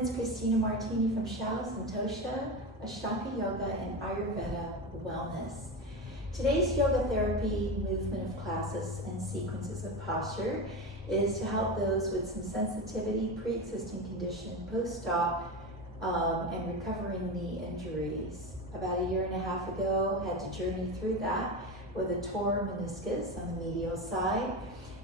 it's Christina Martini from Shala Santosha, Ashtanga Yoga and Ayurveda Wellness. Today's yoga therapy movement of classes and sequences of posture is to help those with some sensitivity, pre-existing condition, post-op, and recovering knee injuries. About a year and a half ago, had to journey through that with a torn meniscus on the medial side.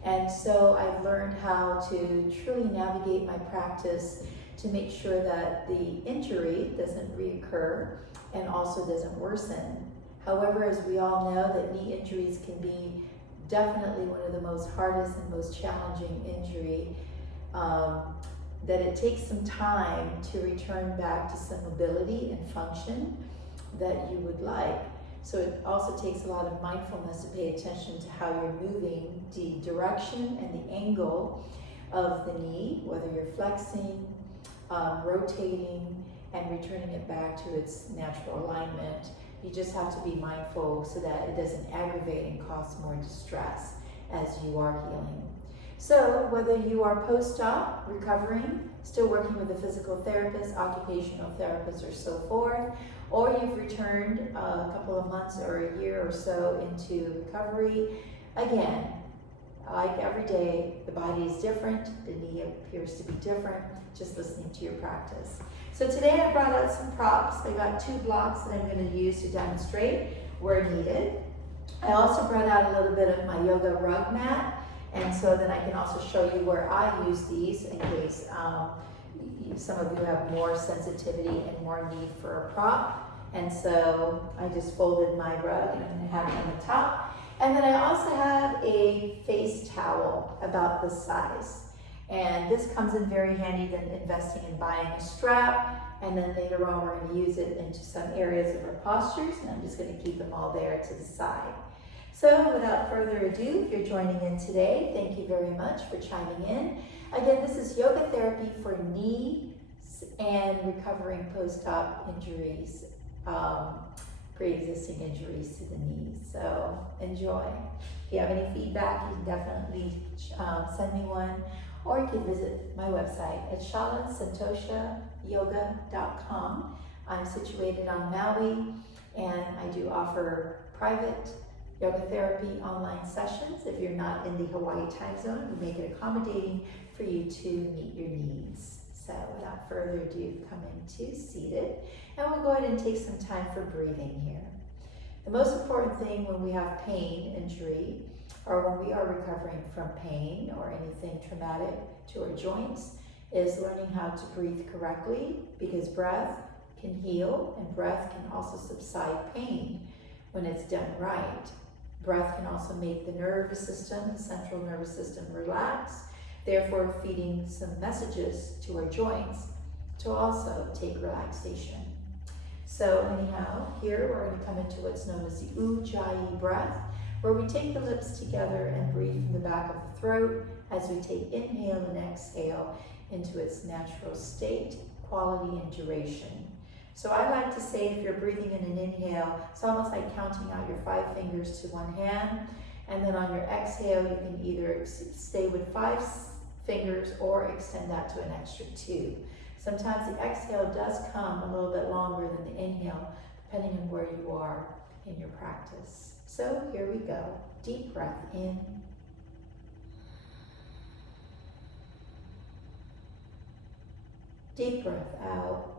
And so I've learned how to truly navigate my practice to make sure that the injury doesn't reoccur and also doesn't worsen. However, as we all know, that knee injuries can be definitely one of the most hardest and most challenging injury, that it takes some time to return back to some mobility and function that you would like. So it also takes a lot of mindfulness to pay attention to how you're moving, the direction and the angle of the knee, whether you're flexing, rotating, and returning it back to its natural alignment. You just have to be mindful so that it doesn't aggravate and cause more distress as you are healing. So whether you are post-op, recovering, still working with a physical therapist, occupational therapist, or so forth, or you've returned a couple of months or a year or so into recovery, again, like every day, the body is different, the knee appears to be different, just listening to your practice. So today I brought out some props. I got 2 blocks that I'm going to use to demonstrate where needed. I also brought out a little bit of my yoga rug mat, and so then I can also show you where I use these in case some of you have more sensitivity and more need for a prop. And so I just folded my rug and I'm going to have it on the top. And then I also have a face towel about this size. And this comes in very handy than investing in buying a strap. And then later on we're going to use it into some areas of our postures. And I'm just going to keep them all there to the side. So without further ado, if you're joining in today, thank you very much for chiming in. Again, this is yoga therapy for knees and recovering post-op injuries, pre-existing injuries to the knees. So enjoy. If you have any feedback, you can definitely send me one, or you can visit my website at shalasantoshayoga.com. I'm situated on Maui, and I do offer private yoga therapy online sessions. If you're not in the Hawaii time zone, we make it accommodating for you to meet your needs. So without further ado, come into seated, and we'll go ahead and take some time for breathing here. The most important thing when we have pain, injury, or when we are recovering from pain or anything traumatic to our joints is learning how to breathe correctly, because breath can heal and breath can also subside pain when it's done right. Breath can also make the nervous system, the central nervous system, relax, therefore feeding some messages to our joints to also take relaxation. So anyhow, here we're going to come into what's known as the Ujjayi breath, where we take the lips together and breathe from the back of the throat as we take inhale and exhale into its natural state, quality, and duration. So I like to say, if you're breathing in an inhale, it's almost like counting out your 5 fingers to one hand, and then on your exhale, you can either stay with 5 fingers or extend that to an extra 2. Sometimes the exhale does come a little bit longer than the inhale, depending on where you are in your practice. So here we go. Deep breath in. Deep breath out.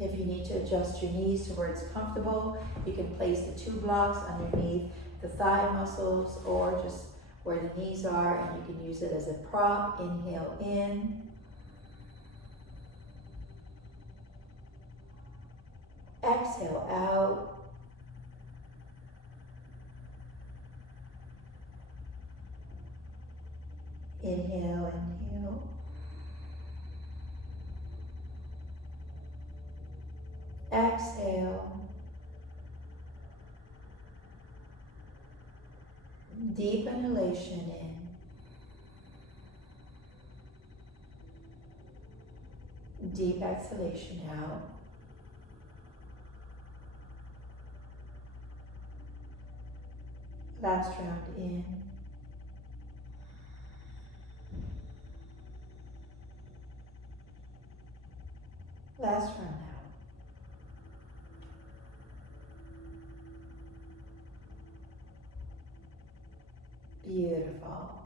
If you need to adjust your knees to where it's comfortable, you can place the 2 blocks underneath the thigh muscles or just where the knees are, and you can use it as a prop. Inhale in. Exhale out. Inhale, inhale. Exhale. Deep inhalation in. Deep exhalation out. Last round in. Last round now. Beautiful.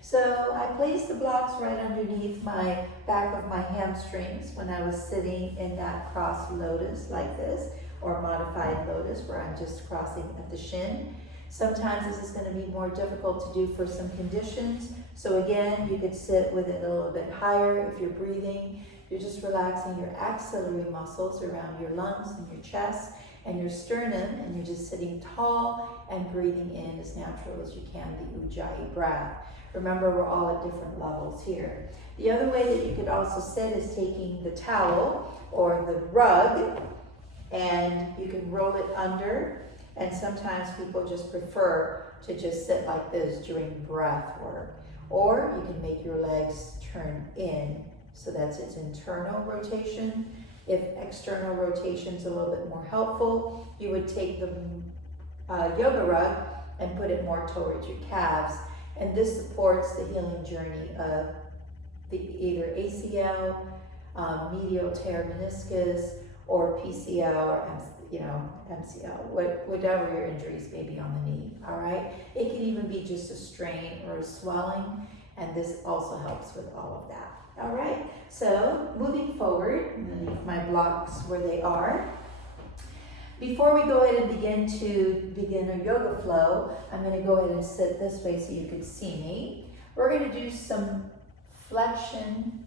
So I placed the blocks right underneath my back of my hamstrings when I was sitting in that cross lotus like this, or modified lotus where I'm just crossing at the shin. Sometimes this is going to be more difficult to do for some conditions. So again, you could sit with it a little bit higher if you're breathing. You're just relaxing your axillary muscles around your lungs and your chest and your sternum, and you're just sitting tall and breathing in as natural as you can, the Ujjayi breath. Remember, we're all at different levels here. The other way that you could also sit is taking the towel or the rug, and you can roll it under, and sometimes people just prefer to just sit like this during breath work. Or you can make your legs turn in, so that's its internal rotation. If external rotation is a little bit more helpful, you would take the yoga rug and put it more towards your calves. And this supports the healing journey of the either ACL, medial tear meniscus, or PCL, or MCL, whatever your injuries may be on the knee, all right? It can even be just a strain or a swelling, and this also helps with all of that. All right, so moving forward, I'm gonna leave my blocks where they are. Before we go ahead and begin our yoga flow, I'm gonna go ahead and sit this way so you can see me. We're gonna do some flexion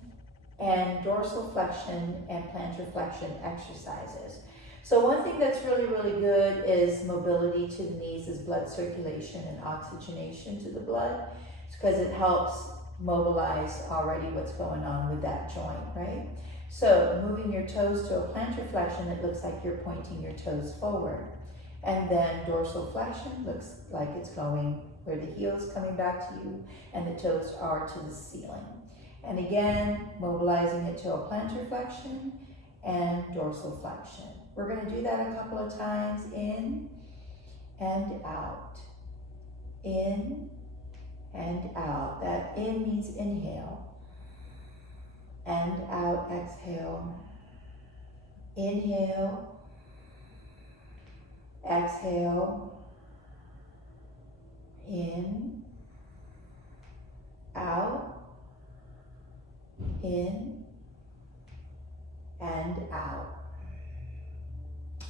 and dorsal flexion and plantar flexion exercises. So one thing that's really, really good is mobility to the knees, is blood circulation and oxygenation to the blood, because it helps mobilize already what's going on with that joint, right? So moving your toes to a plantar flexion, it looks like you're pointing your toes forward. And then dorsal flexion looks like it's going where the heel is coming back to you and the toes are to the ceiling. And again, mobilizing it to a plantar flexion and dorsal flexion. We're going to do that a couple of times, in and out. In and out. That in means inhale, and out, exhale. Inhale, exhale, in, out, in, and out.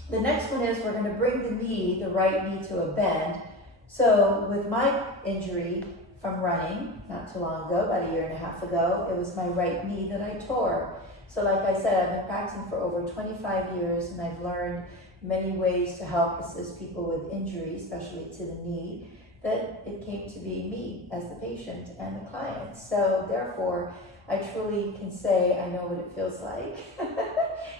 The next one is we're going to bring the knee, the right knee, to a bend. So with my injury from running not too long ago, about a year and a half ago, it was my right knee that I tore. So like I said, I've been practicing for over 25 years, and I've learned many ways to help assist people with injury, especially to the knee, that it came to be me as the patient and the client. So therefore, I truly can say I know what it feels like.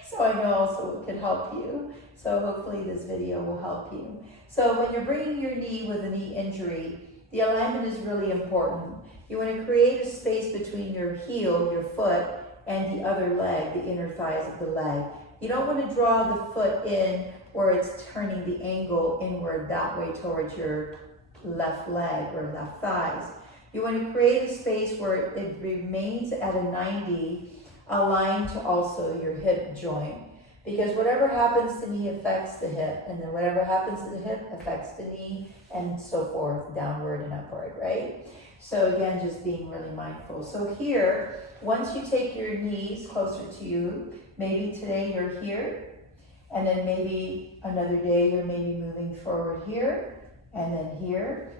So I know also what can help you. So hopefully this video will help you. So when you're bringing your knee with a knee injury, the alignment is really important. You want to create a space between your heel, your foot, and the other leg, the inner thighs of the leg. You don't want to draw the foot in where it's turning the angle inward that way towards your left leg or left thighs. You want to create a space where it remains at a 90, aligned to also your hip joint. Because whatever happens to the knee affects the hip, and then whatever happens to the hip affects the knee, and so forth, downward and upward, right? So again, just being really mindful. So here, once you take your knees closer to you, maybe today you're here, and then maybe another day you're maybe moving forward here, and then here.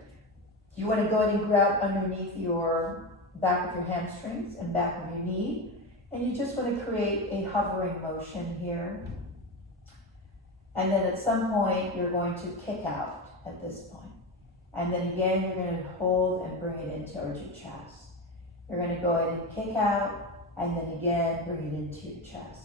You want to go ahead and grab underneath your back of your hamstrings and back of your knee, and you just want to create a hovering motion here. And then at some point, you're going to kick out at this point. And then again, you're going to hold and bring it in towards your chest. You're going to go ahead and kick out, and then again, bring it into your chest.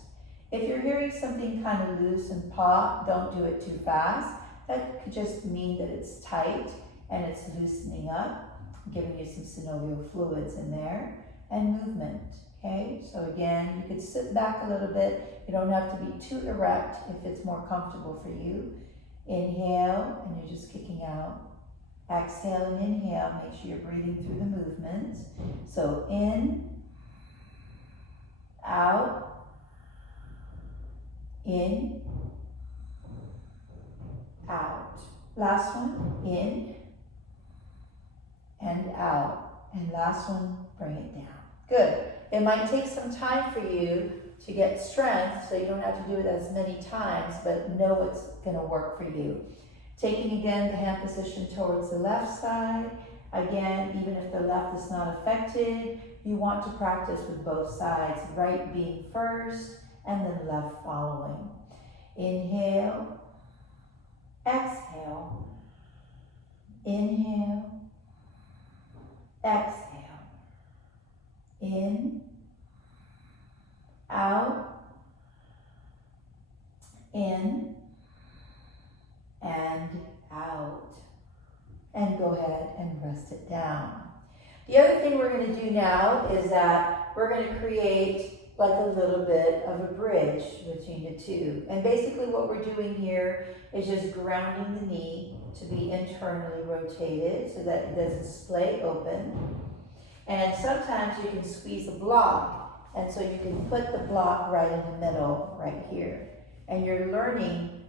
If you're hearing something kind of loose and pop, don't do it too fast. That could just mean that it's tight and it's loosening up, giving you some synovial fluids in there, and movement. Okay, so again, you could sit back a little bit. You don't have to be too erect if it's more comfortable for you. Inhale, and you're just kicking out. Exhale and inhale, make sure you're breathing through the movement. So in, out, in, out. Last one, in and out. And last one, bring it down. Good. It might take some time for you to get strength, so you don't have to do it as many times, but know it's going to work for you. Taking again the hand position towards the left side. Again, even if the left is not affected, you want to practice with both sides, right being first and then left following. Inhale, exhale, inhale, exhale, in, out, in, and out. And go ahead and rest it down. The other thing we're going to do now is that we're going to create like a little bit of a bridge between the two. And basically what we're doing here is just grounding the knee to be internally rotated so that it doesn't splay open. And sometimes you can squeeze a block, and so you can put the block right in the middle, right here. And you're learning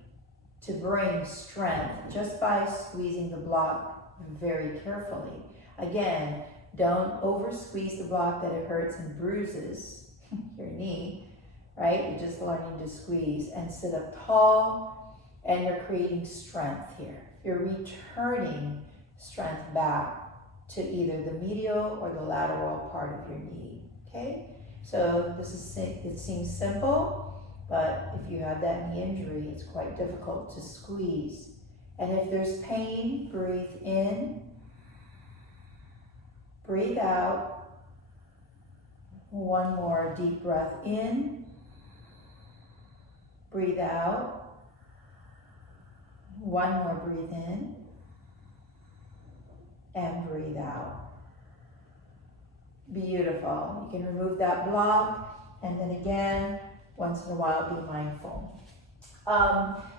to bring strength just by squeezing the block very carefully. Again, don't over squeeze the block that it hurts and bruises your knee, right? You're just learning to squeeze and sit up tall, and you're creating strength here. You're returning strength back to either the medial or the lateral part of your knee, okay? So it seems simple, but if you have that knee injury, it's quite difficult to squeeze. And if there's pain, breathe in, breathe out. One more deep breath in, breathe out. One more breathe in, and breathe out. Beautiful. You can remove that block, and then again, once in a while, be mindful.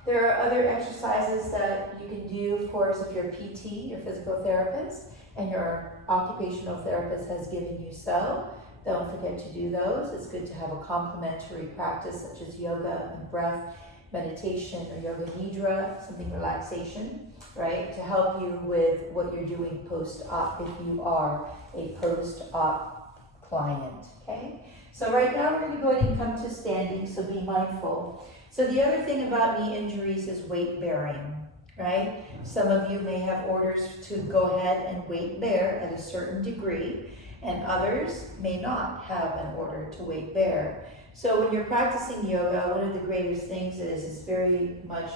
There are other exercises that you can do, of course, if you're a PT, your physical therapist, and your occupational therapist has given you so. Don't forget to do those. It's good to have a complementary practice such as yoga and breath, meditation, or yoga nidra, something relaxation, right? To help you with what you're doing post-op if you are a post-op client, okay? So right now we're going to go ahead and come to standing, so be mindful. So the other thing about knee injuries is weight bearing, right? Some of you may have orders to go ahead and weight bear at a certain degree, and others may not have an order to weight bear. So when you're practicing yoga, one of the greatest things is very much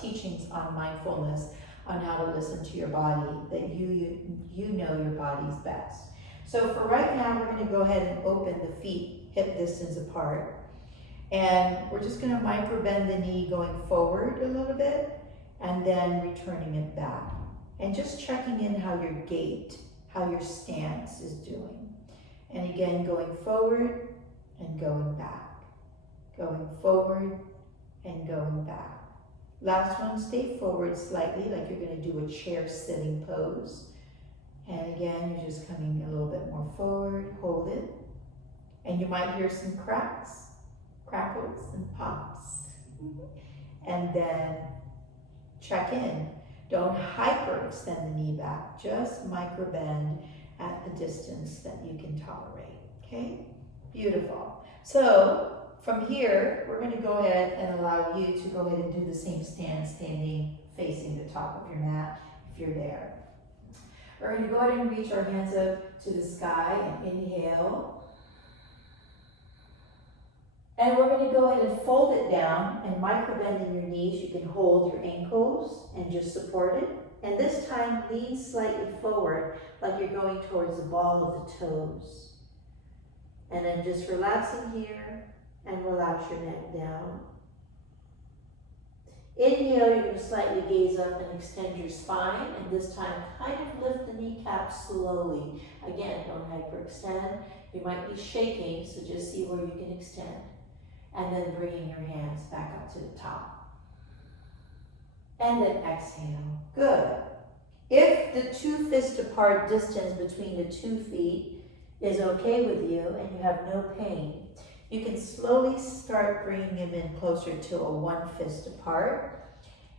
teachings on mindfulness, on how to listen to your body, that you know your body's best. So for right now, we're going to go ahead and open the feet hip distance apart. And we're just going to micro bend the knee going forward a little bit and then returning it back. And just checking in how your gait, how your stance is doing. And again, going forward and going back. Going forward and going back. Last one, stay forward slightly like you're going to do a chair sitting pose. And again, you're just coming a little bit more forward, hold it. And you might hear some cracks, crackles, and pops. And then check in. Don't hyperextend the knee back, just micro bend at the distance that you can tolerate, okay? Beautiful. So from here, we're going to go ahead and allow you to go ahead and do the same stance, standing facing the top of your mat if you're there. We're going to go ahead and reach our hands up to the sky and inhale. And we're going to go ahead and fold it down and micro bend in your knees. You can hold your ankles and just support it. And this time, lean slightly forward like you're going towards the ball of the toes. And then just relaxing here and relax your neck down. Inhale, you're going to slightly gaze up and extend your spine. And this time, kind of lift the kneecaps slowly. Again, don't hyperextend. You might be shaking, so just see where you can extend. And then bringing your hands back up to the top. And then exhale. Good. If the 2 fist apart distance between the 2 feet is okay with you and you have no pain, You can slowly start bringing them in closer to a one fist apart.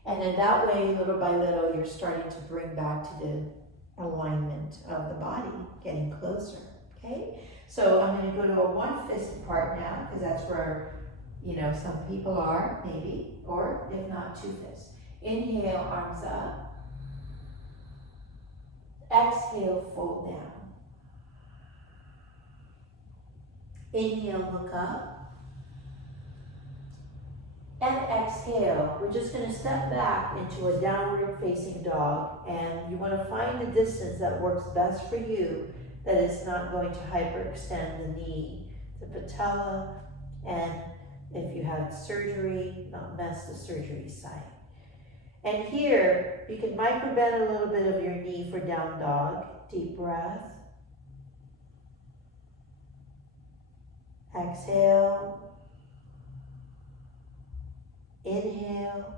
And then that way, little by little, you're starting to bring back to the alignment of the body, getting closer, okay? So I'm gonna go to a one fist apart now, because that's where, you know, some people are, maybe, or if not, two fists. Inhale, arms up. Exhale, fold down. Inhale, look up. And exhale. We're just going to step back into a downward facing dog, and you want to find the distance that works best for you, that is not going to hyperextend the knee, the patella, and if you had surgery, not mess the surgery site. And here, you can micro bend a little bit of your knee for down dog. Deep breath. Exhale. Inhale.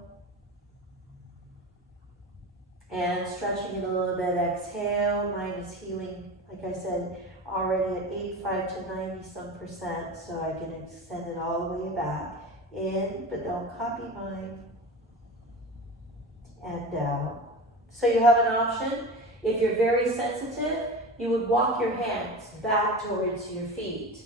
And stretching it a little bit, exhale. Mine is healing, like I said, already at 85 to 90% so I can extend it all the way back. In, but don't copy mine. And down. So you have an option. If you're very sensitive, you would walk your hands back towards your feet.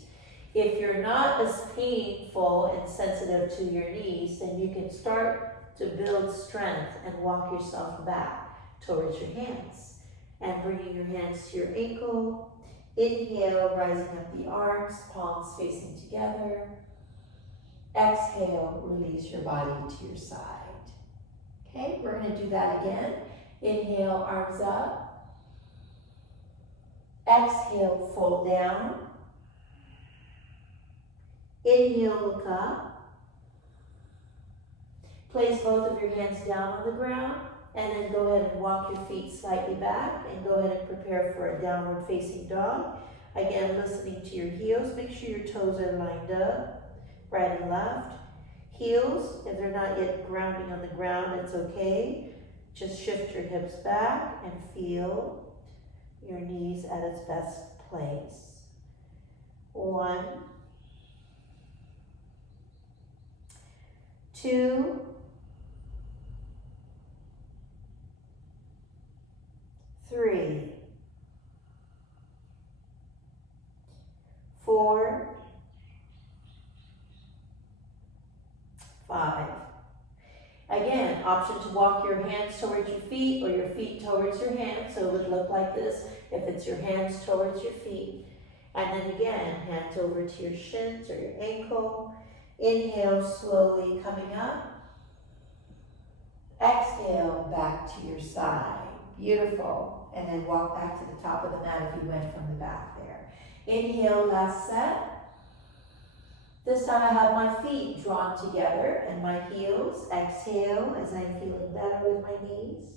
If you're not as painful and sensitive to your knees, then you can start to build strength and walk yourself back towards your hands. And bringing your hands to your ankle. Inhale, rising up the arms, palms facing together. Exhale, release your body to your side. Okay, we're going to do that again. Inhale, arms up. Exhale, fold down. Inhale, look up. Place both of your hands down on the ground, and then go ahead and walk your feet slightly back, and go ahead and prepare for a downward facing dog. Again, listening to your heels. Make sure your toes are lined up, right and left. Heels, if they're not yet grounding on the ground, it's okay. Just shift your hips back and feel your knees at its best place. 1, 2, 3, 4, 5. Again, option to walk your hands towards your feet or your feet towards your hands. So it would look like this if it's your hands towards your feet. And then again, hands over to your shins or your ankle. Inhale, slowly coming up. Exhale, back to your side. Beautiful. And then walk back to the top of the mat if you went from the back there. Inhale, last set. This time I have my feet drawn together and my heels. Exhale as I'm feeling better with my knees.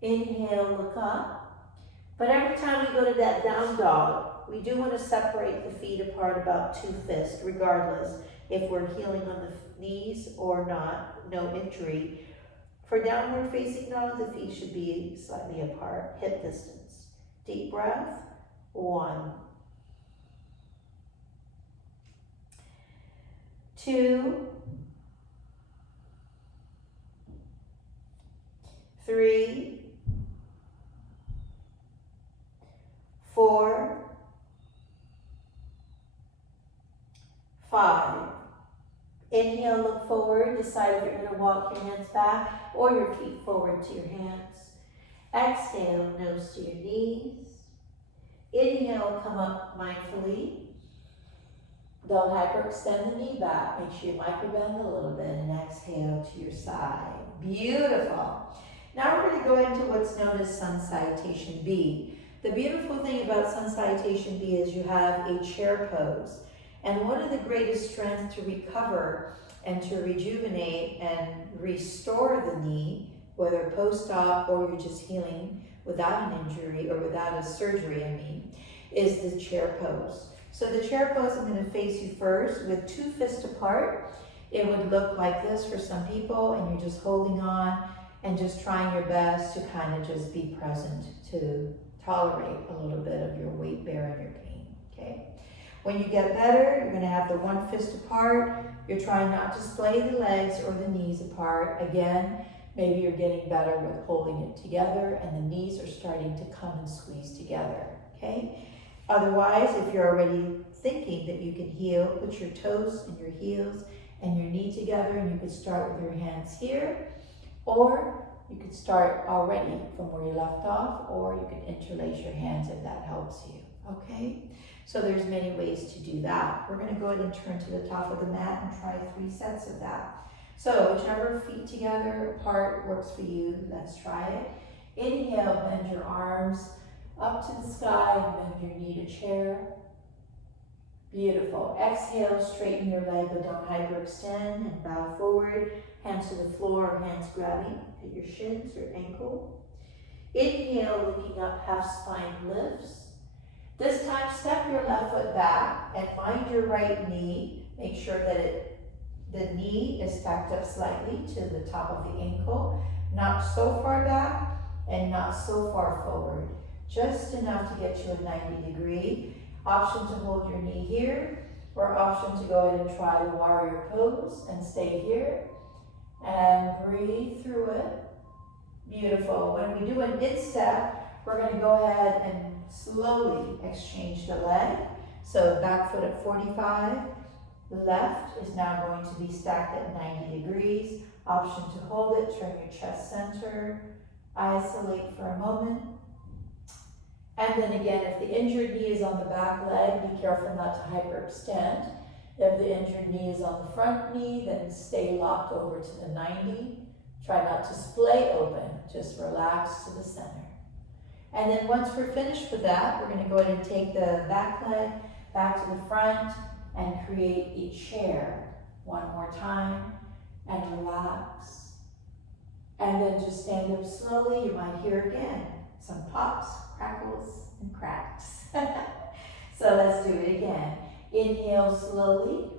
Inhale, look up. But every time we go to that down dog, we do want to separate the feet apart about 2 fists, regardless if we're healing on the knees or not, no injury. For downward facing dog, the feet should be slightly apart, hip distance. Deep breath. 1, 2, 3, 4, 5. Inhale, look forward. Decide if you're going to walk your hands back or your feet forward to your hands. Exhale, nose to your knees. Inhale, come up mindfully. Don't hyperextend the knee back. Make sure you microbend a little bit and exhale to your side. Beautiful. Now we're going to go into what's known as Sun Salutation B. The beautiful thing about Sun Salutation B is you have a chair pose. And one of the greatest strengths to recover and to rejuvenate and restore the knee, whether post-op or you're just healing without an injury or without a surgery, is the chair pose. So the chair pose, I'm going to face you first with 2 fists apart. It would look like this for some people, and you're just holding on and just trying your best to kind of just be present to tolerate a little bit of your weight bearing your pain, okay? When you get better, you're gonna have the one fist apart. You're trying not to splay the legs or the knees apart. Again, maybe you're getting better with holding it together and the knees are starting to come and squeeze together, okay? Otherwise, if you're already thinking that you can heel, put your toes and your heels and your knee together, and you could start with your hands here, or you could start already from where you left off, or you can interlace your hands if that helps you, okay? So there's many ways to do that. We're gonna go ahead and turn to the top of the mat and try 3 sets of that. So whichever feet together apart works for you, let's try it. Inhale, bend your arms up to the sky and bend your knee to chair. Beautiful. Exhale, straighten your leg, but don't hyperextend, and bow forward. Hands to the floor, hands grabbing at your shins or ankle. Inhale, looking up, half spine lifts. This time, step your left foot back and mind your right knee. Make sure that the knee is stacked up slightly to the top of the ankle, not so far back and not so far forward. Just enough to get you a 90 degree. Option to hold your knee here, or option to go ahead and try the warrior pose and stay here. And breathe through it. Beautiful. When we do an instep, we're going to go ahead and slowly exchange the leg. So back foot at 45. The left is now going to be stacked at 90 degrees. Option to hold it, turn your chest center, isolate for a moment. And then again, if the injured knee is on the back leg, be careful not to hyperextend. If the injured knee is on the front knee, then stay locked over to the 90. Try not to splay open, just relax to the center. And then once we're finished with that, we're going to go ahead and take the back leg back to the front and create a chair. One more time, and relax. And then just stand up slowly. You might hear again some pops, crackles, and cracks. So let's do it again. Inhale slowly.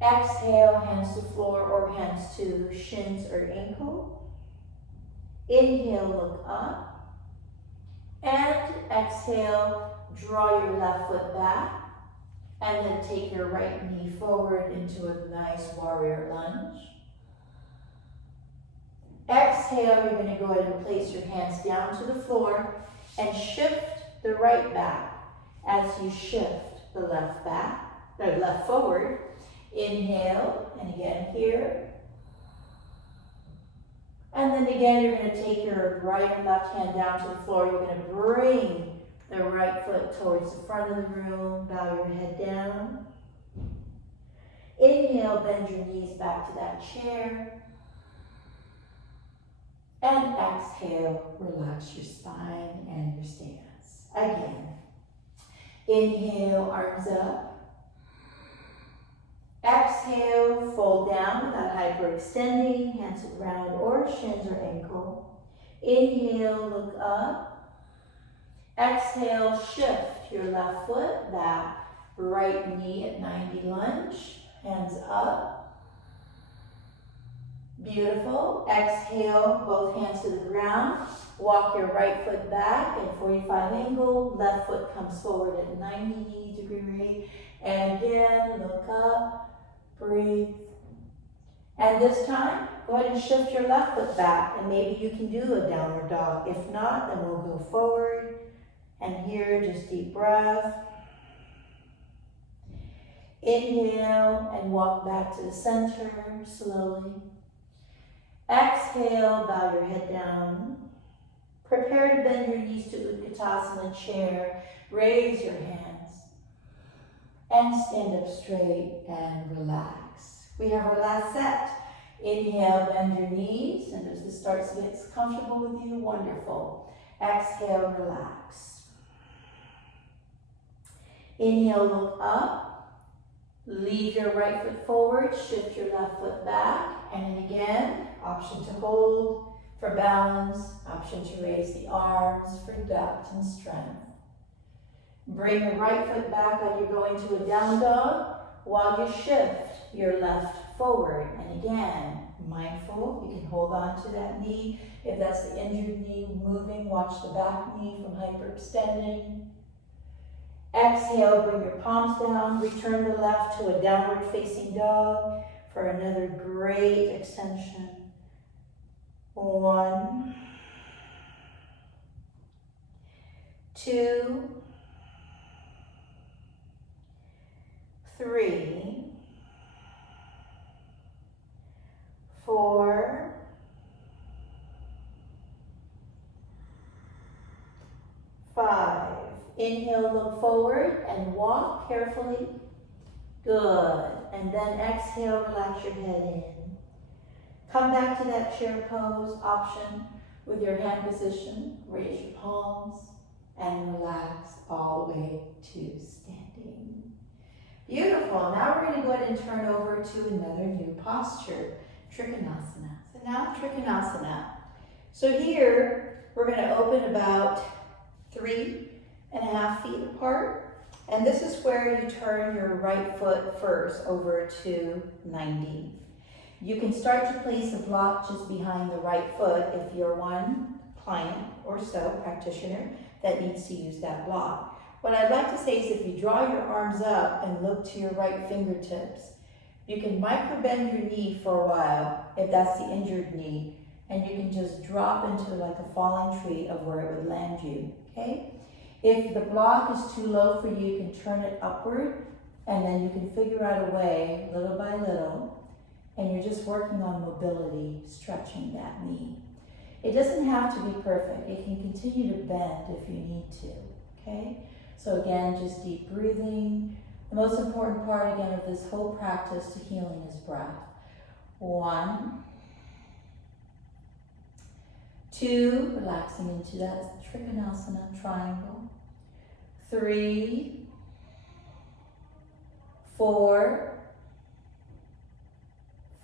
Exhale, hands to floor or hands to shins or ankle. Inhale, look up. And exhale, draw your left foot back. And then take your right knee forward into a nice warrior lunge. Exhale, you're going to go ahead and place your hands down to the floor and shift the right back as you shift the left back, or left forward. Inhale, and again here. And then again, you're going to take your right and left hand down to the floor. You're going to bring the right foot towards the front of the room. Bow your head down. Inhale, bend your knees back to that chair. And exhale, relax your spine and your stance. Again. Inhale, arms up. Exhale, fold down without hyperextending, hands to the ground or shins or ankle. Inhale, look up. Exhale, shift your left foot back, right knee at 90 lunge, hands up. Beautiful. Exhale, both hands to the ground. Walk your right foot back at 45 angle. Left foot comes forward at 90 degree. And again, look up, breathe. And this time, go ahead and shift your left foot back. And maybe you can do a downward dog. If not, then we'll go forward. And here, just deep breath. Inhale and walk back to the center slowly. Exhale, bow your head down. Prepare to bend your knees to Utkatasana chair. Raise your hands. And stand up straight and relax. We have our last set. Inhale, bend your knees. And as this starts to get comfortable with you, wonderful. Exhale, relax. Inhale, look up. Leave your right foot forward. Shift your left foot back. And then again, option to hold for balance, option to raise the arms for depth and strength. Bring your right foot back like you're going to a down dog while you shift your left forward. And again, mindful, you can hold on to that knee. If that's the injured knee moving, watch the back knee from hyperextending. Exhale, bring your palms down. Return the left to a downward facing dog for another great extension. 1, 2, 3, 4, 5. Inhale, look forward and walk carefully. Good. And then exhale, relax your head in. Come back to that chair pose option with your hand position. Raise your palms and relax all the way to standing. Beautiful. Now we're going to go ahead and turn over to another new posture, Trikonasana. So now Trikonasana. So here we're going to open about 3.5 feet apart. And this is where you turn your right foot first over to 90. You can start to place a block just behind the right foot if you're one client or so, practitioner, that needs to use that block. What I'd like to say is if you draw your arms up and look to your right fingertips, you can micro-bend your knee for a while if that's the injured knee, and you can just drop into like a falling tree of where it would land you, okay? If the block is too low for you, you can turn it upward, and then you can figure out a way, little by little, and you're just working on mobility, stretching that knee. It doesn't have to be perfect. It can continue to bend if you need to, okay? So again, just deep breathing. The most important part, again, of this whole practice to healing is breath. 1, 2, relaxing into that Trikonasana triangle. 3, 4,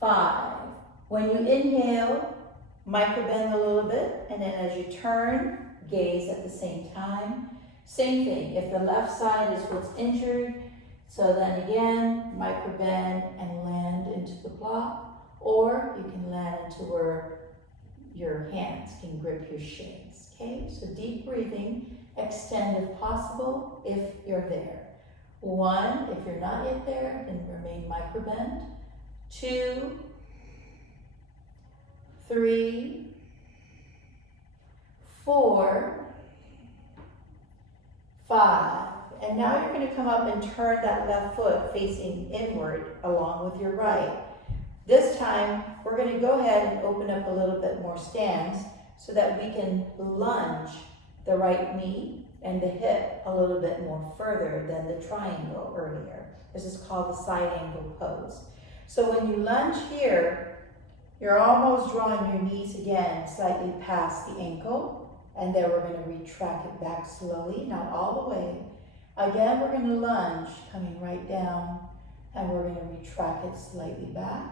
5. When you inhale, micro-bend a little bit, and then as you turn, gaze at the same time. Same thing, if the left side is what's injured, so then again, micro-bend and land into the block, or you can land into where your hands can grip your shins, okay? So deep breathing, extend if possible, if you're there. 1, if you're not yet there, then remain micro-bend. 2, 3, 4, 5. And now you're going to come up and turn that left foot facing inward along with your right. This time, we're going to go ahead and open up a little bit more stance so that we can lunge the right knee and the hip a little bit more further than the triangle earlier. This is called the side angle pose. So when you lunge here, you're almost drawing your knees again slightly past the ankle, and then we're going to retract it back slowly, not all the way. Again, we're going to lunge, coming right down, and we're going to retract it slightly back.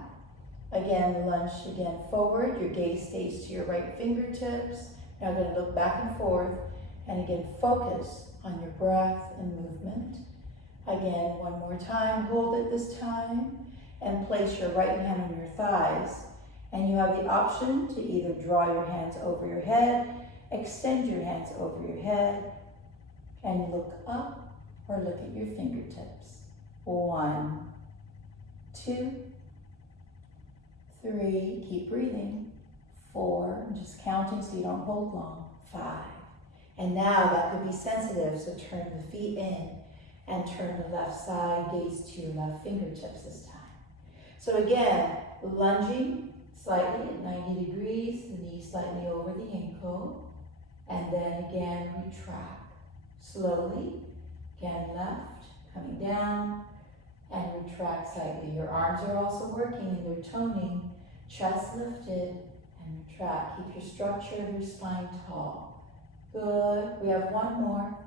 Again, lunge again forward, your gaze stays to your right fingertips. Now we're going to look back and forth, and again, focus on your breath and movement. Again, one more time, hold it this time, and place your right hand on your thighs. And you have the option to either draw your hands over your head, extend your hands over your head, and look up or look at your fingertips. 1, 2, 3, keep breathing. 4, just counting so you don't hold long. 5. And now that could be sensitive, so turn the feet in and turn the left side, gaze to your left fingertips this time. So again, lunging slightly at 90 degrees, the knee slightly over the ankle, and then again retract. Slowly, again left, coming down, and retract slightly. Your arms are also working and they're toning, chest lifted, and retract. Keep your structure of your spine tall. Good, we have one more.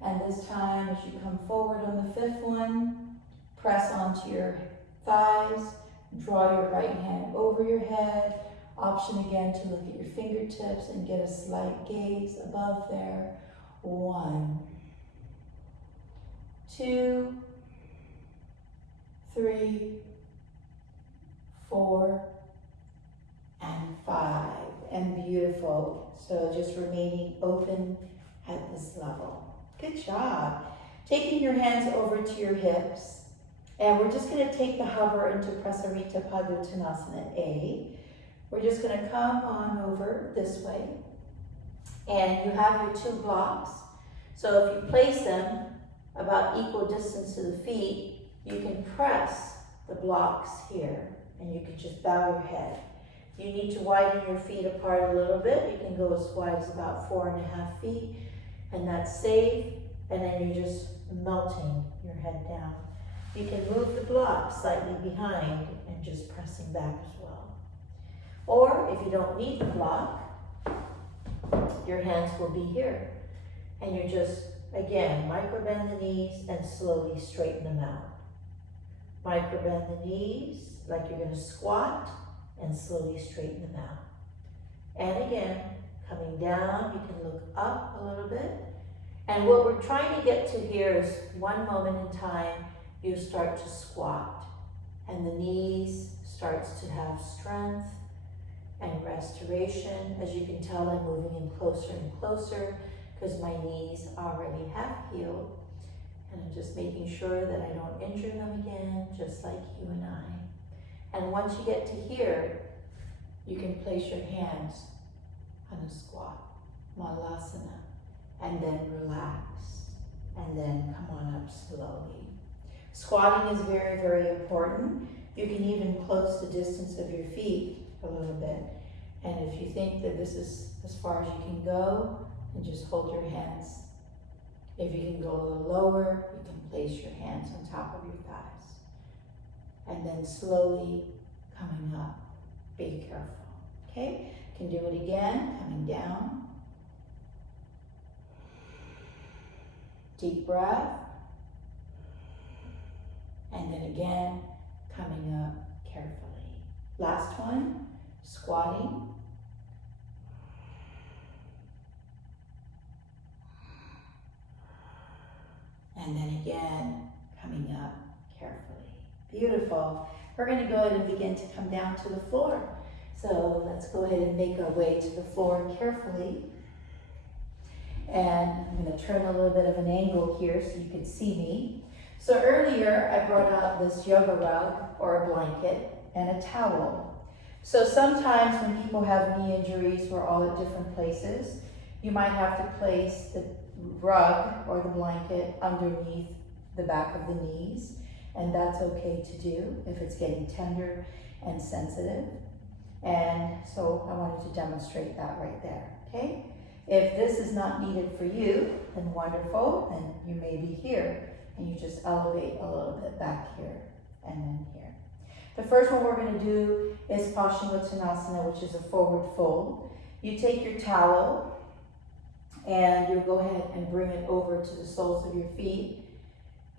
And this time, as you come forward on the 5th one, press onto your thighs, draw your right hand over your head. Option again to look at your fingertips and get a slight gaze above there. 1, 2, 3, 4, and 5. And beautiful. So just remaining open at this level. Good job. Taking your hands over to your hips. And we're just going to take the hover into Prasarita Padottanasana A. We're just going to come on over this way. And you have your 2 blocks. So if you place them about equal distance to the feet, you can press the blocks here. And you can just bow your head. You need to widen your feet apart a little bit. You can go as wide as about 4.5 feet. And that's safe. And then you're just melting your head down. You can move the block slightly behind and just pressing back as well. Or if you don't need the block, your hands will be here. And you just, again, micro bend the knees and slowly straighten them out. Micro bend the knees like you're going to squat and slowly straighten them out. And again, coming down, you can look up a little bit. And what we're trying to get to here is one moment in time, you start to squat. And the knees starts to have strength and restoration. As you can tell, I'm moving in closer and closer because my knees already have healed. And I'm just making sure that I don't injure them again, just like you and I. And once you get to here, you can place your hands on a squat, Malasana, and then relax, and then come on up slowly. Squatting is very, very important. You can even close the distance of your feet a little bit. And if you think that this is as far as you can go, then just hold your hands. If you can go a little lower, you can place your hands on top of your thighs. And then slowly coming up. Be careful, okay? You can do it again, coming down. Deep breath. And then again, coming up carefully. Last one, squatting. And then again, coming up carefully. Beautiful. We're going to go ahead and begin to come down to the floor. So let's go ahead and make our way to the floor carefully. And I'm going to turn a little bit of an angle here so you can see me. So earlier I brought out this yoga rug or a blanket and a towel. So sometimes when people have knee injuries, we're all at different places. You might have to place the rug or the blanket underneath the back of the knees, and that's okay to do if it's getting tender and sensitive. And so I wanted to demonstrate that right there, okay? If this is not needed for you, then wonderful, and you may be here, and you just elevate a little bit back here and then here. The first one we're going to do is Paschimottanasana, which is a forward fold. You take your towel and you go ahead and bring it over to the soles of your feet.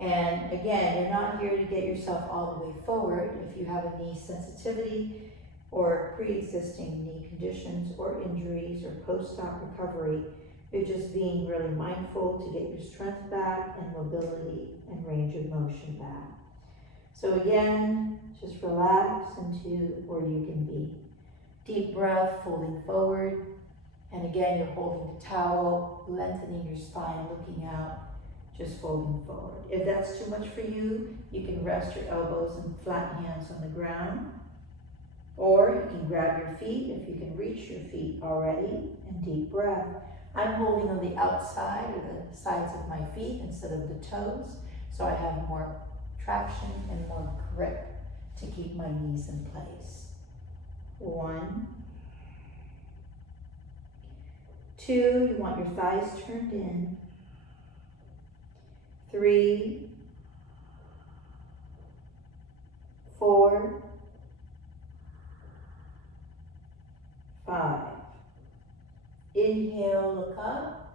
And again, you're not here to get yourself all the way forward. If you have a knee sensitivity or pre-existing knee conditions or injuries or post-op recovery, you're just being really mindful to get your strength back and mobility and range of motion back. So again, just relax into where you can be. Deep breath, folding forward. And again, you're holding the towel, lengthening your spine, looking out, just folding forward. If that's too much for you, you can rest your elbows and flat hands on the ground. Or you can grab your feet if you can reach your feet already, and deep breath. I'm holding on the outside or the sides of my feet instead of the toes, so I have more traction and more grip to keep my knees in place. 1, 2, you want your thighs turned in. 3, 4, 5. Inhale, look up,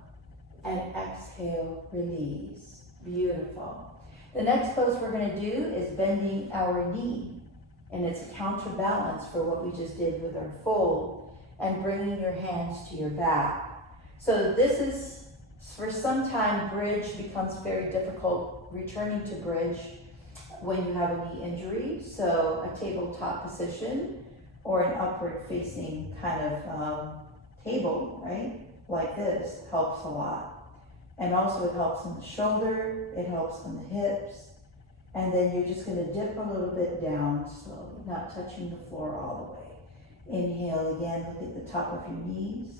and exhale, release. Beautiful. The next pose we're going to do is bending our knee, and it's a counterbalance for what we just did with our fold, and bringing your hands to your back. So this is, for some time, bridge becomes very difficult, returning to bridge when you have a knee injury. So a tabletop position or an upward facing kind of table, right? Like this helps a lot. And also it helps on the shoulder, it helps on the hips. And then you're just gonna dip a little bit down slowly, not touching the floor all the way. Inhale again, look at the top of your knees.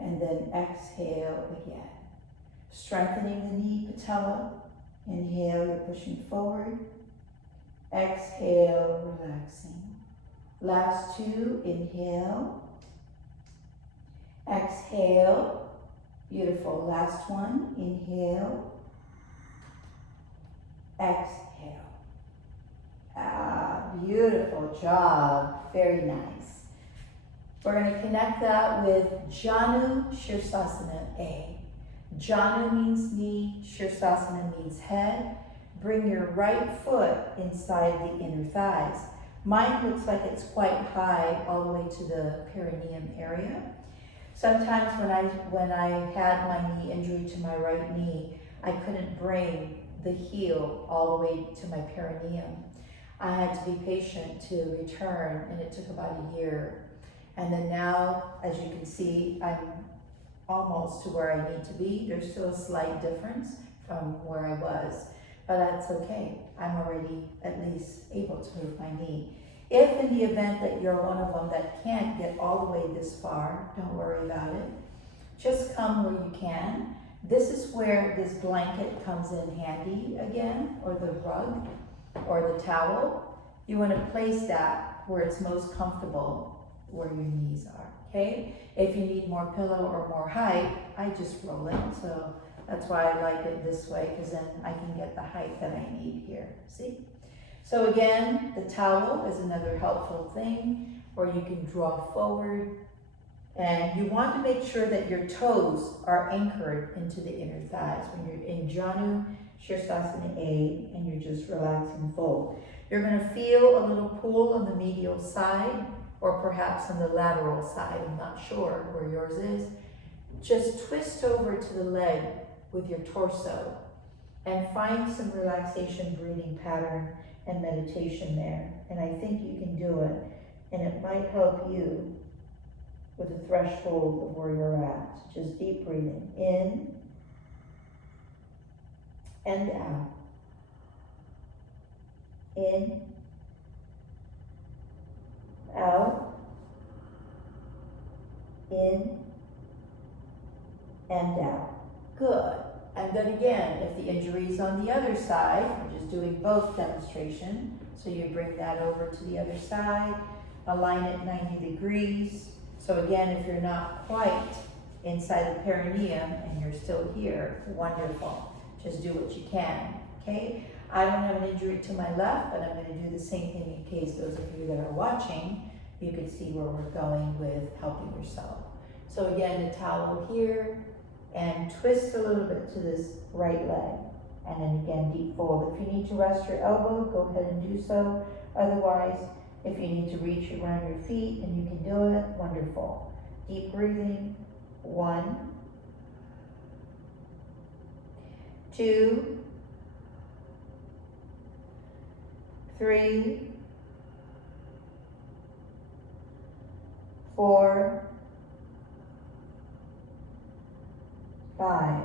And then exhale again. Strengthening the knee patella. Inhale, you're pushing forward. Exhale, relaxing. Last two, inhale. Exhale. Beautiful. Last one, inhale. Exhale. Beautiful job. Very nice. We're going to connect that with Janu Shirsasana A. Janu means knee, Shirsasana means head. Bring your right foot inside the inner thighs. Mine looks like it's quite high all the way to the perineum area. Sometimes when I had my knee injury to my right knee, I couldn't bring the heel all the way to my perineum. I had to be patient to return, and it took about a year. And then now, as you can see, I'm almost to where I need to be. There's still a slight difference from where I was, but that's okay. I'm already at least able to move my knee. If in the event that you're one of them that can't get all the way this far, don't worry about it. Just come where you can. This is where this blanket comes in handy again, or the rug, or the towel. You want to place that where it's most comfortable, where your knees are, okay? If you need more pillow or more height, I just roll it. So that's why I like it this way, because then I can get the height that I need here, see? So again, the towel is another helpful thing, or you can draw forward. And you want to make sure that your toes are anchored into the inner thighs when you're in Janu Shirsasana A and you're just relaxing fold. You're going to feel a little pull on the medial side, or perhaps on the lateral side. I'm not sure where yours is. Just twist over to the leg with your torso and find some relaxation breathing pattern and meditation there. And I think you can do it, and it might help you with the threshold of where you're at. Just deep breathing in and out. In, out, in, and out. Good. And then again, if the injury is on the other side, we're just doing both demonstration. So you bring that over to the other side, align it 90 degrees. So again, if you're not quite inside the perineum and you're still here, wonderful. Just do what you can, okay? I don't have an injury to my left, but I'm going to do the same thing in case those of you that are watching, you can see where we're going with helping yourself. So again, the towel here, and twist a little bit to this right leg. And then again, deep fold. If you need to rest your elbow, go ahead and do so. Otherwise, if you need to reach around your feet and you can do it, wonderful. Deep breathing. 1, 2, 3, 4, 5.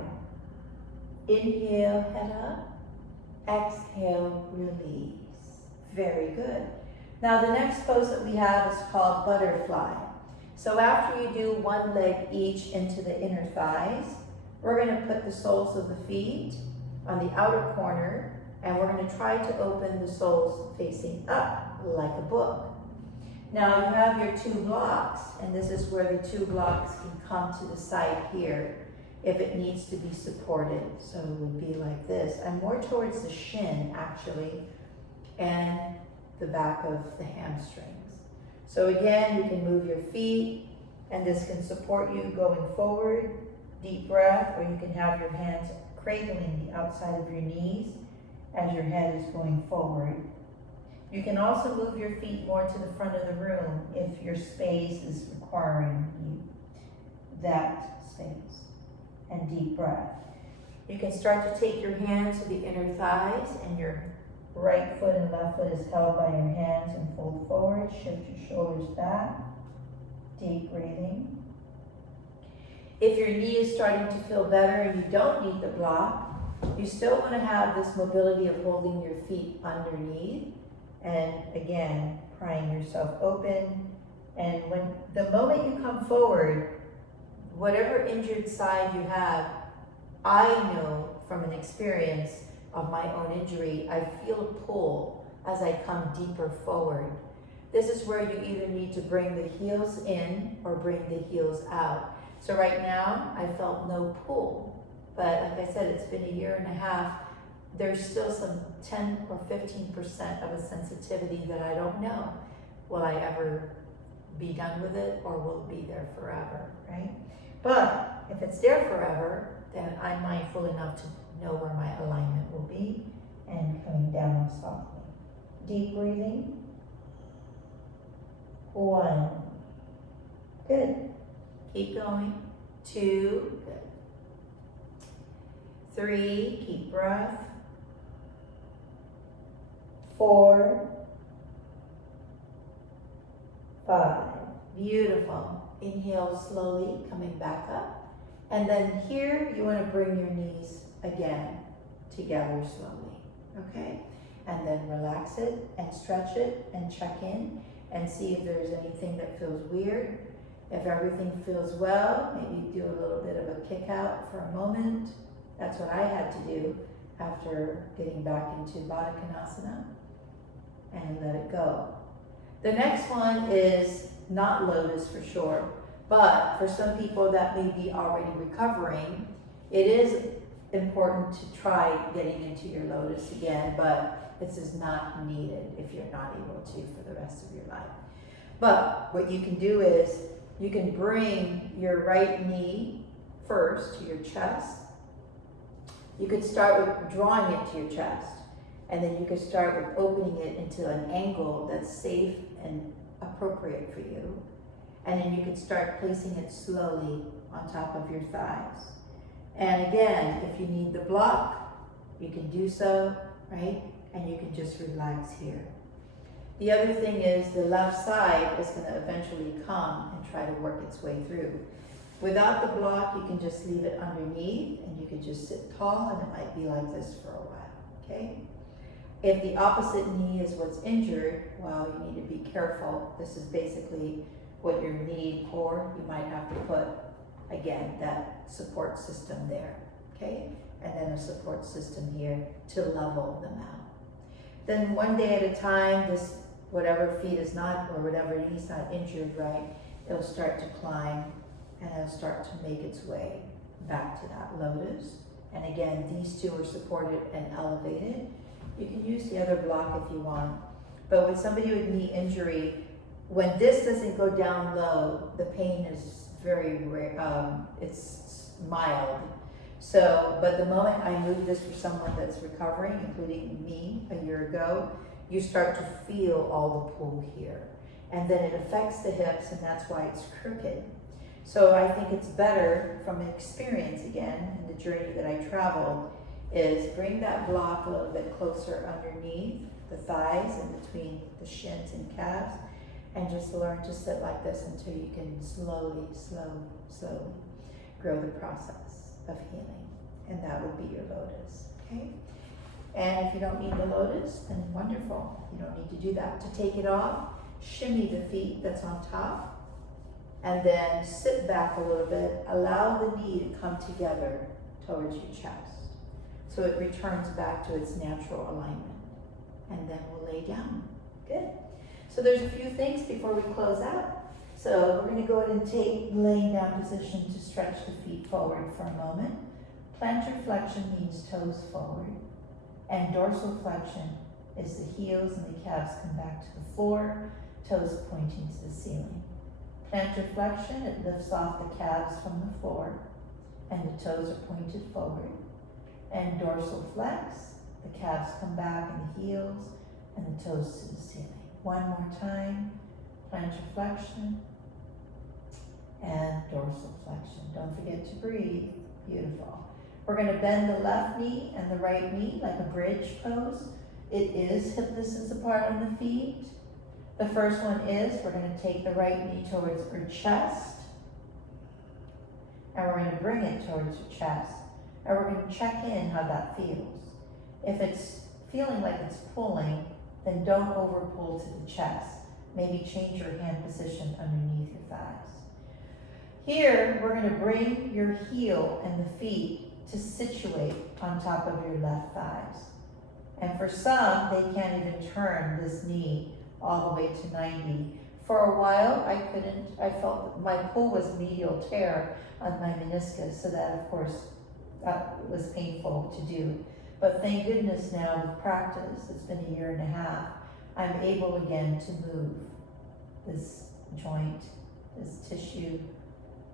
Inhale, head up. Exhale, release. Very good. Now the next pose that we have is called butterfly. So after you do one leg each into the inner thighs, we're going to put the soles of the feet on the outer corner, and we're going to try to open the soles facing up like a book. Now you have your 2 blocks, and this is where the 2 blocks can come to the side here if it needs to be supported. So it would be like this. I'm more towards the shin actually, and the back of the hamstrings. So again, you can move your feet, and this can support you going forward. Deep breath, or you can have your hands cradling the outside of your knees as your head is going forward. You can also move your feet more to the front of the room if your space is requiring that space. And deep breath. You can start to take your hands to the inner thighs, and your right foot and left foot is held by your hands and fold forward. Shift your shoulders back. Deep breathing. If your knee is starting to feel better and you don't need the block, you still want to have this mobility of holding your feet underneath and again, prying yourself open. And when the moment you come forward, whatever injured side you have, I know from an experience of my own injury, I feel a pull as I come deeper forward. This is where you either need to bring the heels in or bring the heels out. So right now, I felt no pull, but like I said, it's been a year and a half. There's still some 10 or 15% of a sensitivity that I don't know. Will I ever be done with it or will it be there forever, right? But if it's there forever, then I'm mindful enough to know where my alignment will be and coming down softly. Deep breathing. 1. Good. Keep going. 2. Good. 3. Keep breath. 4. 5. Beautiful. Inhale slowly, coming back up. And then here, you want to bring your knees again together slowly. Okay? And then relax it and stretch it and check in and see if there's anything that feels weird. If everything feels well, maybe do a little bit of a kick out for a moment. That's what I had to do after getting back into Baddha Konasana, and let it go. The next one is not lotus for sure, but for some people that may be already recovering, it is important to try getting into your lotus again, but this is not needed if you're not able to for the rest of your life. But what you can do is you can bring your right knee first to your chest. You could start with drawing it to your chest, and then you could start with opening it into an angle that's safe and appropriate for you. And then you could start placing it slowly on top of your thighs. And again, if you need the block, you can do so, right? And you can just relax here. The other thing is the left side is going to eventually come and try to work its way through. Without the block, you can just leave it underneath and you can just sit tall, and it might be like this for a while, okay? If the opposite knee is what's injured, well, you need to be careful. This is basically what your knee for. You might have to put, again, that support system there, okay? And then a support system here to level them out. Then one day at a time, this whatever feet is not, or whatever knee's not injured, right, it'll start to climb and it'll start to make its way back to that lotus. And again, these two are supported and elevated. You can use the other block if you want. But with somebody with knee injury, when this doesn't go down low, the pain is very rare, it's mild. So, but the moment I move this for someone that's recovering, including me a year ago, you start to feel all the pull here. And then it affects the hips, and that's why it's crooked. So I think it's better from experience again, in the journey that I traveled, is bring that block a little bit closer underneath the thighs and between the shins and calves, and just learn to sit like this until you can slowly grow the process of healing. And that would be your lotus, okay? And if you don't need the lotus, then wonderful. You don't need to do that. To take it off, shimmy the feet that's on top, and then sit back a little bit. Allow the knee to come together towards your chest, so it returns back to its natural alignment. And then we'll lay down. Good. So there's a few things before we close out. So we're going to go ahead and take laying down position to stretch the feet forward for a moment. Plantar flexion means toes forward, and dorsal flexion is the heels and the calves come back to the floor, toes pointing to the ceiling. Plantar flexion, it lifts off the calves from the floor, and the toes are pointed forward. And dorsal flex, the calves come back and the heels, and the toes to the ceiling. One more time, plantar flexion and dorsal flexion. Don't forget to breathe. Beautiful. We're going to bend the left knee and the right knee like a bridge pose. It is hip distance apart on the feet. The first one is we're going to take the right knee towards our chest. and we're gonna bring it towards your chest. And we're gonna check in how that feels. If it's feeling like it's pulling, then don't over pull to the chest. Maybe change your hand position underneath your thighs. Here, we're gonna bring your heel and the feet to situate on top of your left thighs. And for some, they can't even turn this knee all the way to 90. For a while, I couldn't. I felt my pull was medial tear on my meniscus, so that of course was painful to do. But thank goodness now with practice, it's been a year and a half, I'm able again to move this joint, this tissue.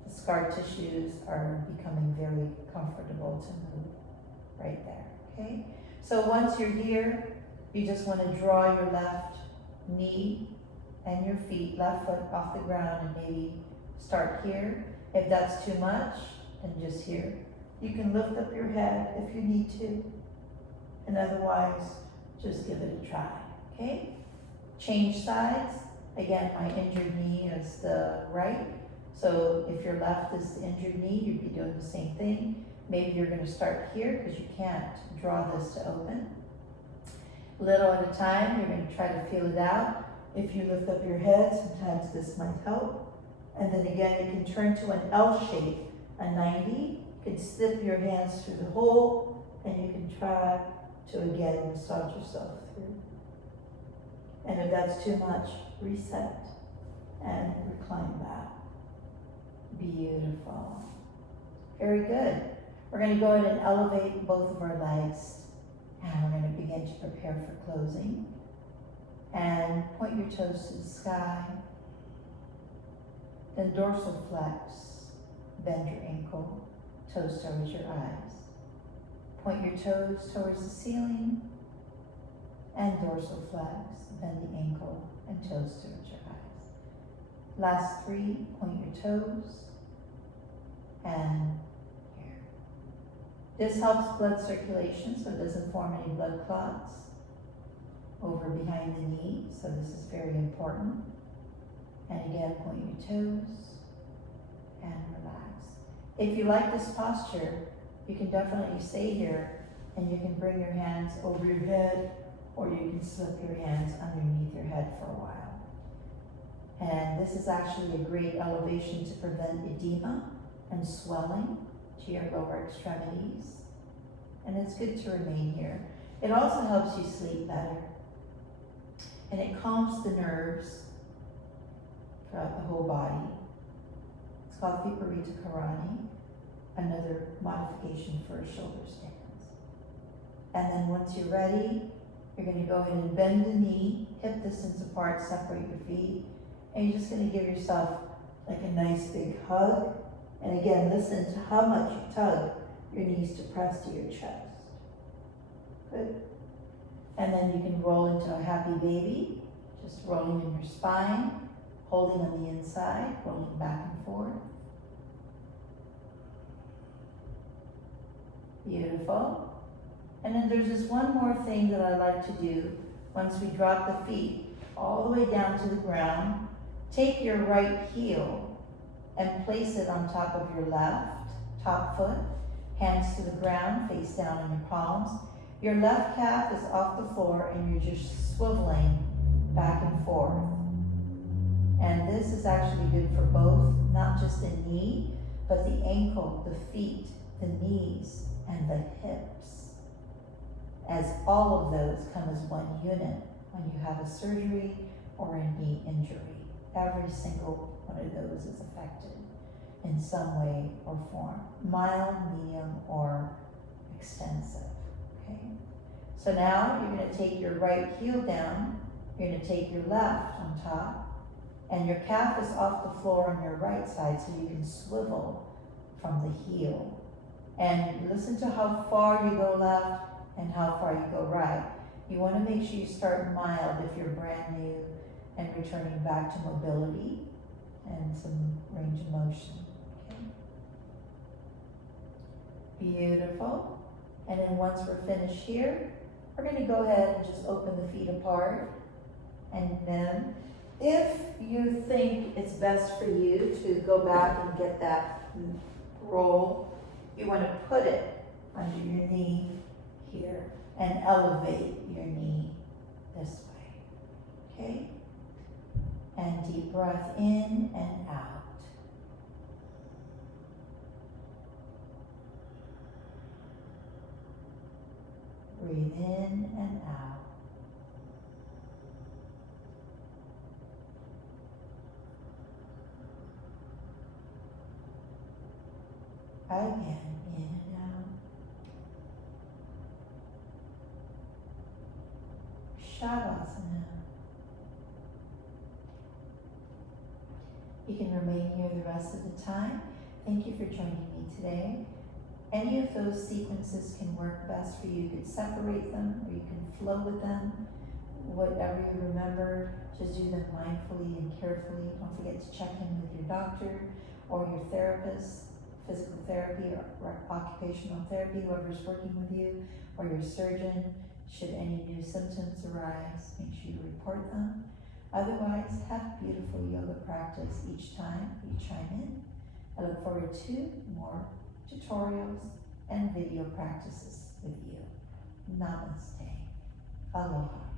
The scar tissues are becoming very comfortable to move right there, okay? So once you're here, you just want to draw your left knee and your feet, left foot off the ground, and maybe start here. If that's too much, and just here. You can lift up your head if you need to, and otherwise, just give it a try, okay? Change sides. Again, my injured knee is the right, so if your left is the injured knee, you'd be doing the same thing. Maybe you're gonna start here because you can't draw this to open. Little at a time, you're gonna try to feel it out. If you lift up your head, sometimes this might help. And then again, you can turn to an L shape, a 90. You can slip your hands through the hole, and you can try to again massage yourself through. And if that's too much, reset and recline back. Beautiful. Very good. We're going to go ahead and elevate both of our legs, and we're going to begin to prepare for closing. And point your toes to the sky. Then dorsal flex, bend your ankle, toes towards your eyes. Point your toes towards the ceiling, and dorsal flex, bend the ankle, and toes towards your eyes. Last three, point your toes, and here. This helps blood circulation, so it doesn't form any blood clots over behind the knee, so this is very important. And again, point your toes and relax. If you like this posture, you can definitely stay here, and you can bring your hands over your head, or you can slip your hands underneath your head for a while. And this is actually a great elevation to prevent edema and swelling to your lower extremities. And it's good to remain here. It also helps you sleep better. And it calms the nerves throughout the whole body. It's called Viparita Karani, another modification for a shoulder stance. And then once you're ready, you're going to go ahead and bend the knee, hip distance apart, separate your feet, and you're just going to give yourself like a nice big hug. And again, listen to how much you tug your knees to press to your chest. Good. And then you can roll into a happy baby, just rolling in your spine, holding on the inside, rolling back and forth. Beautiful. And then there's just one more thing that I like to do once we drop the feet all the way down to the ground. Take your right heel and place it on top of your left top foot, hands to the ground, face down on your palms. Your left calf is off the floor and you're just swiveling back and forth. And this is actually good for both, not just the knee, but the ankle, the feet, the knees, and the hips, as all of those come as one unit when you have a surgery or a knee injury. Every single one of those is affected in some way or form, mild, medium, or extensive, okay? So now you're gonna take your right heel down, you're gonna take your left on top, and your calf is off the floor on your right side so you can swivel from the heel. And listen to how far you go left and how far you go right. You want to make sure you start mild if you're brand new and returning back to mobility and some range of motion. Okay. Beautiful. And then once we're finished here, we're going to go ahead and just open the feet apart. And then if you think it's best for you to go back and get that roll. You want to put it under your knee here and elevate your knee this way. Okay? And deep breath in and out. Breathe in and out. Again, in and out. Shavasana. You can remain here the rest of the time. Thank you for joining me today. Any of those sequences can work best for you. You can separate them or you can flow with them. Whatever you remember, just do them mindfully and carefully. Don't forget to check in with your doctor or your therapist, physical therapy or occupational therapy, whoever's working with you, or your surgeon. Should any new symptoms arise, make sure you report them. Otherwise, have beautiful yoga practice each time you chime in. I look forward to more tutorials and video practices with you. Namaste. Aloha.